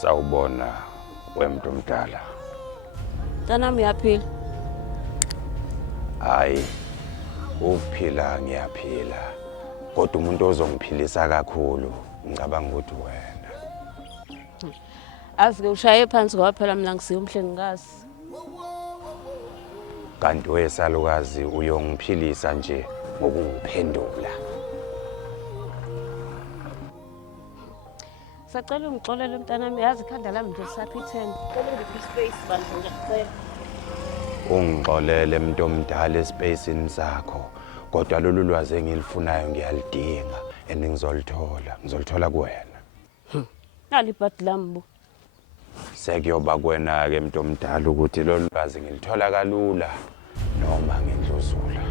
Sawubona wemuntu omdala. Mntanami uyaphila? Hayi, ukuphila ngiyaphila. Kodwa umuntu ozongiphilisa kakhulu ngicabanga ukuthi wena. Azi ke ushaye phansi kwaphela mina ngisiya umhlengikazi. Kanti wesalukazi uyongiphilisa nje ngokungiphendula. Sacela ungixolele mntanami, yazi ikhanda lami nje lisaphithene. Cela ngiphi space bandla ngiyacela. Ungixolele mntu omdala espacini sakho, kodwa lolu lwazi engilifunayo ngiyalidinga ngizolithola kuwena. Nali ibhadi lami bu. Sekuyoba kuwena ke mntu omdala ukuthi lolu lwazi ngilithola kalula noma ngendluzula.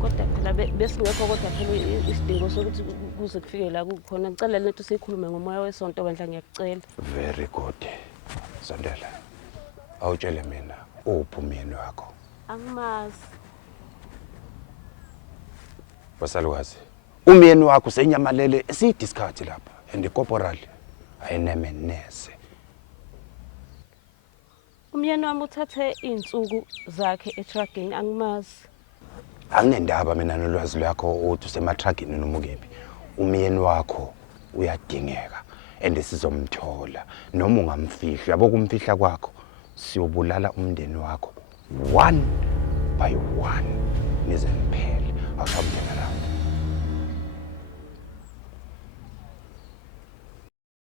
Kodwa phela besingekho kodwa phela isidingo sokuthi kuze kufike la kukhona. Ngicela lento sikhulume ngomoya wesonto bandla ngiyacela. Very good. Sondela. Awutshele mina uphi umyeni wakho? Angimazi. Basalukazi. Umyeni wakho senyamalele esidiscard lapha and corporal ayineme nese. Umyeni wami uthathe izinsuku zakhe etragini angimazi. Anginendaba mina nolwazi lwakho uthi usematragini noma ukephi. Umyeni wakho uyadingeka and sizomthola noma ungamfihla yabo kumfihla kwakho siyobulala umndeni wakho one by one nize niphele awushambe